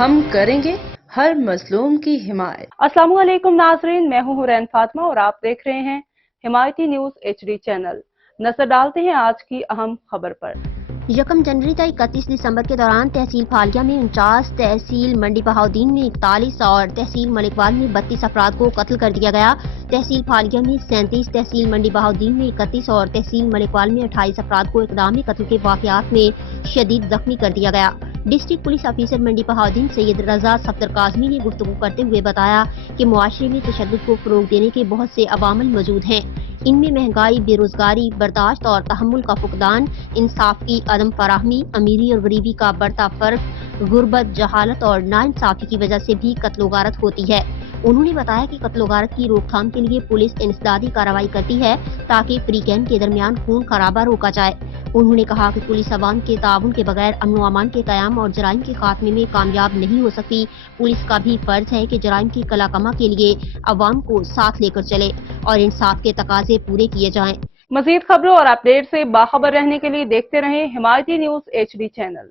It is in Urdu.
ہم کریں گے ہر مظلوم کی حمایت۔ السلام علیکم ناظرین، میں ہوں حورین فاطمہ اور آپ دیکھ رہے ہیں حمایتی نیوز HD چینل۔ نظر ڈالتے ہیں آج کی اہم خبر پر۔ 1 جنوری تا 31 دسمبر کے دوران تحصیل پھالیہ میں 49، تحصیل منڈی بہاؤالدین میں 41 اور تحصیل ملکوال میں 32 افراد کو قتل کر دیا گیا۔ تحصیل پھالیہ میں 37، تحصیل منڈی بہاؤالدین میں 31 اور تحصیل ملکوال میں 28 افراد کو اقدام قتل کے واقعات میں شدید زخمی کر دیا گیا۔ ڈسٹرکٹ پولیس آفیسر منڈی بہاؤالدین سید رضا صفدر کاظمی نے گفتگو کرتے ہوئے بتایا کہ معاشرے میں تشدد کو فروغ دینے کے بہت سے عوامل موجود ہیں۔ ان میں مہنگائی، بے روزگاری، برداشت اور تحمل کا فقدان، انصاف کی عدم فراہمی، امیری اور غریبی کا بڑھتا فرق، غربت، جہالت اور ناانصافی کی وجہ سے بھی قتل و غارت ہوتی ہے۔ انہوں نے بتایا کہ قتل و غارت کی روک تھام کے لیے پولیس انسدادی کارروائی کرتی ہے تاکہ فریقین کے درمیان خون خرابہ روکا جائے۔ انہوں نے کہا کہ پولیس عوام کے تعاون کے بغیر امن و امان کے قیام اور جرائم کے خاتمے میں کامیاب نہیں ہو سکتی۔ پولیس کا بھی فرض ہے کہ جرائم کی کلا کما کے لیے عوام کو ساتھ لے کر چلے اور انصاف کے تقاضے پورے کیے جائیں۔ مزید خبروں اور اپڈیٹ سے باخبر رہنے کے لیے دیکھتے رہیں حمایتی نیوز HD چینل۔